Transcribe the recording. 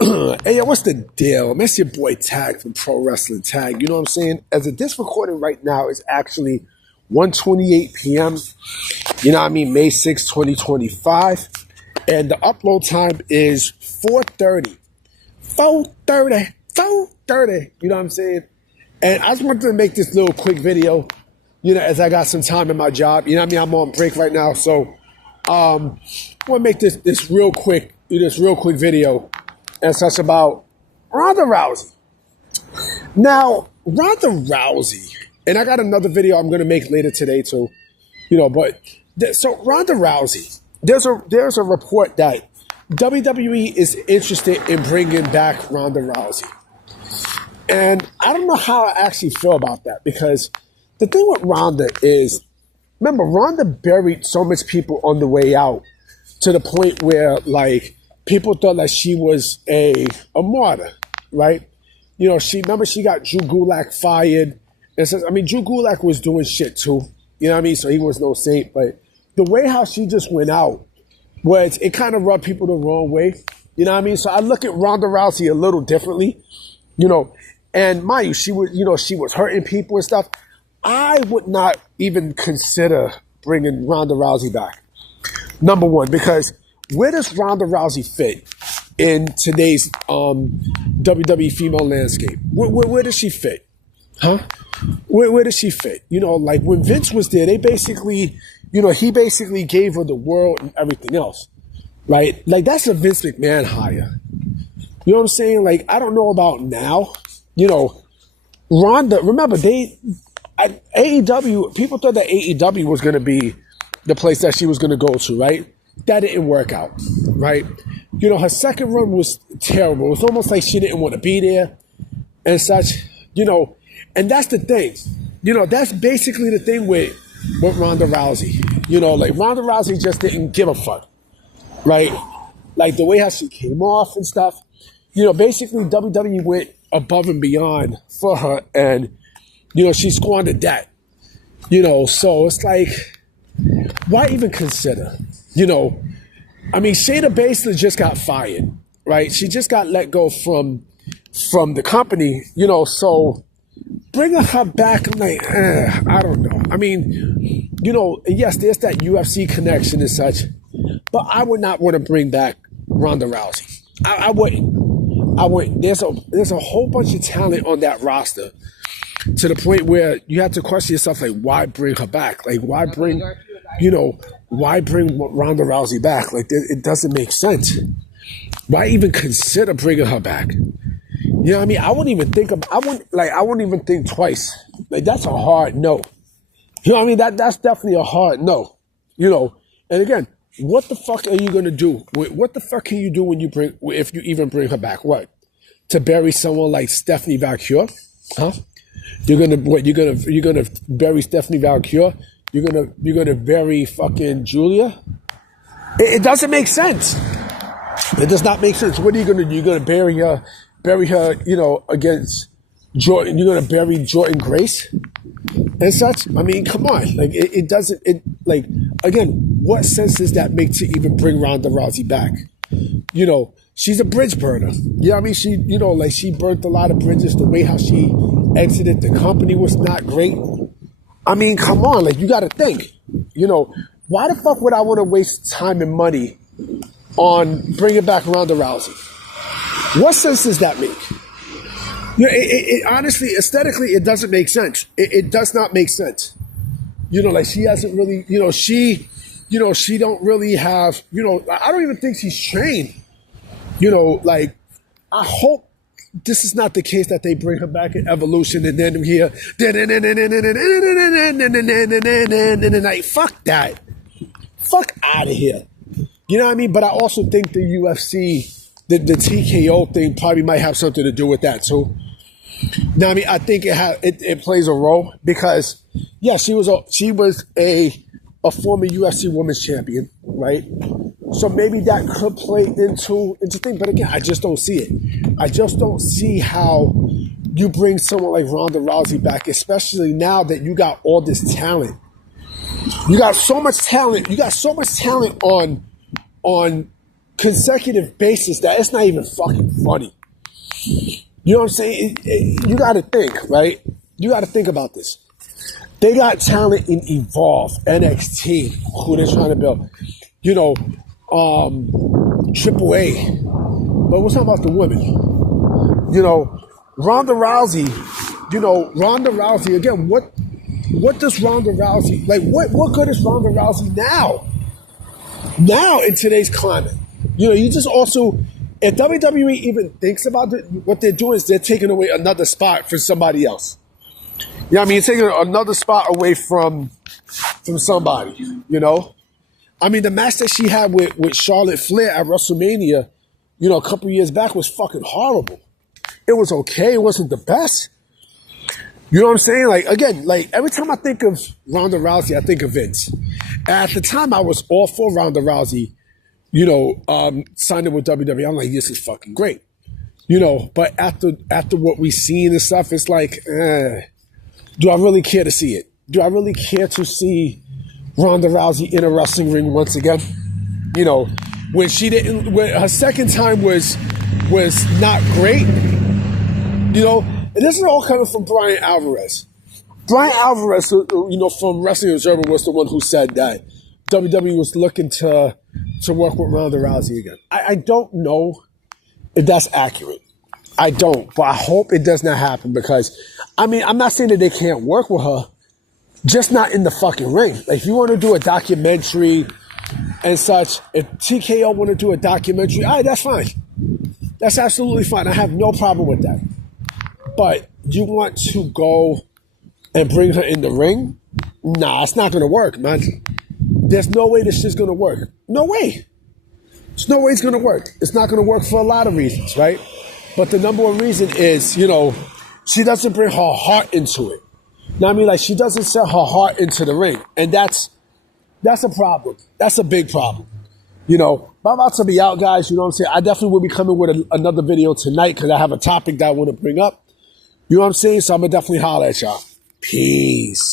Hey, yo, what's the deal? It's your boy Tag from Pro Wrestling Tag. You know what I'm saying? As of this recording right now is actually 1:28 p.m. You know what I mean? May 6, 2025. And the upload time is 4:30. 4:30. 4:30. You know what I'm saying? And I just wanted to make this little quick video, as I got some time in my job. You know what I mean? I'm on break right now. So I want to make this real quick video and such about Ronda Rousey. Now, Ronda Rousey, and I got another video I'm going to make later today too, so Ronda Rousey, there's a report that WWE is interested in bringing back Ronda Rousey. And I don't know how I actually feel about that, because the thing with Ronda is, remember, Ronda buried so much people on the way out to the point where, like, people thought that she was a martyr, right? She got Drew Gulak fired. And says, Drew Gulak was doing shit too. You know what I mean? So he was no saint. But the way how she just went out it kind of rubbed people the wrong way. You know what I mean? So I look at Ronda Rousey a little differently, And mind you, she was hurting people and stuff. I would not even consider bringing Ronda Rousey back. Number one, because where does Ronda Rousey fit in today's WWE female landscape? Where does she fit? Huh? Where does she fit? Like when Vince was there, they basically, he basically gave her the world and everything else, right? Like that's a Vince McMahon hire. You know what I'm saying? Like, I don't know about now. Ronda, remember, AEW, people thought that AEW was going to be the place that she was going to go to, right? That didn't work out, right? Her second run was terrible. It was almost like she didn't want to be there and such, and that's the thing. That's basically the thing with Ronda Rousey. Like Ronda Rousey just didn't give a fuck, right? Like the way how she came off and stuff. Basically WWE went above and beyond for her, and, she squandered that. So it's like, why even consider? Shayna Baszler just got fired, right? She just got let go from the company, so bringing her back, I'm like, I don't know. Yes, there's that UFC connection and such, but I would not want to bring back Ronda Rousey. I wouldn't. There's a whole bunch of talent on that roster to the point where you have to question yourself, like, why bring her back? Like, why bring Ronda Rousey back? Like, it doesn't make sense. Why even consider bringing her back? You know what I mean? I wouldn't even think twice. Like, that's a hard no. You know what I mean? That's definitely a hard no. And again, what the fuck are you gonna do? What the fuck can you do if you even bring her back? What? To bury someone like Stephanie Valkyrie? Huh? You're gonna bury Stephanie Valkyrie? You're gonna bury fucking Julia? It doesn't make sense. It does not make sense. What are you gonna do? You're gonna bury her, against Jordan. You're gonna bury Jordan Grace and such. Come on. Like it doesn't. Again, what sense does that make to even bring Ronda Rousey back? She's a bridge burner. You know what I mean? She, she burnt a lot of bridges. The way how she exited the company was not great. Come on, like, you got to think, why the fuck would I want to waste time and money on bringing back Ronda Rousey? What sense does that make? It honestly, aesthetically, it doesn't make sense. It does not make sense. Like she hasn't really, she don't really have, I don't even think she's trained. Like, I hope this is not the case that they bring her back in Evolution and then here, like, fuck that. Fuck out of here. You know what I mean? But I also think the UFC, the TKO thing probably might have something to do with that too. Now, I think it plays a role because, yeah, she was a former UFC Women's Champion, right? So maybe that could play into thing. But again, I just don't see it. I just don't see how you bring someone like Ronda Rousey back, especially now that you got all this talent. You got so much talent. You got so much talent on consecutive basis that it's not even fucking funny. You know what I'm saying? You got to think, right? You got to think about this. They got talent in Evolve, NXT, who they're trying to build. You know, Triple A. But we're talking about the women. You know, Ronda Rousey. You know, Ronda Rousey, again, what does Ronda Rousey, like, what good is Ronda Rousey now? Now, in today's climate. You know, you just also, if WWE even thinks about it, what they're doing is they're taking away another spot for somebody else. You know what I mean? Taking another spot away from somebody, you know? I mean, the match that she had with Charlotte Flair at WrestleMania, you know, a couple of years back was fucking horrible. It was okay. It wasn't the best. You know what I'm saying? Like, again, like, every time I think of Ronda Rousey, I think of Vince. And at the time, I was all for Ronda Rousey, you know, signing with WWE. I'm like, this is fucking great. You know, but after what we've seen and stuff, it's like, do I really care to see it? Do I really care to see Ronda Rousey in a wrestling ring once again? You know, when her second time was not great, you know, and this is all coming from Brian Alvarez. Brian Alvarez, you know, from Wrestling Observer, was the one who said that WWE was looking to work with Ronda Rousey again. I don't know if that's accurate. I don't, but I hope it does not happen because, I mean, I'm not saying that they can't work with her, just not in the fucking ring. Like, if you want to do a documentary and such, if TKO want to do a documentary, all right, that's fine. That's absolutely fine. I have no problem with that. But you want to go and bring her in the ring? Nah, it's not going to work, man. There's no way this shit's going to work. No way. There's no way it's going to work. It's not going to work for a lot of reasons, right? But the number one reason is, you know, she doesn't bring her heart into it. Now, I mean, like, she doesn't set her heart into the ring. And that's a problem. That's a big problem. You know, I'm about to be out, guys. You know what I'm saying? I definitely will be coming with another video tonight because I have a topic that I want to bring up. You know what I'm saying? So I'm going to definitely holler at y'all. Peace.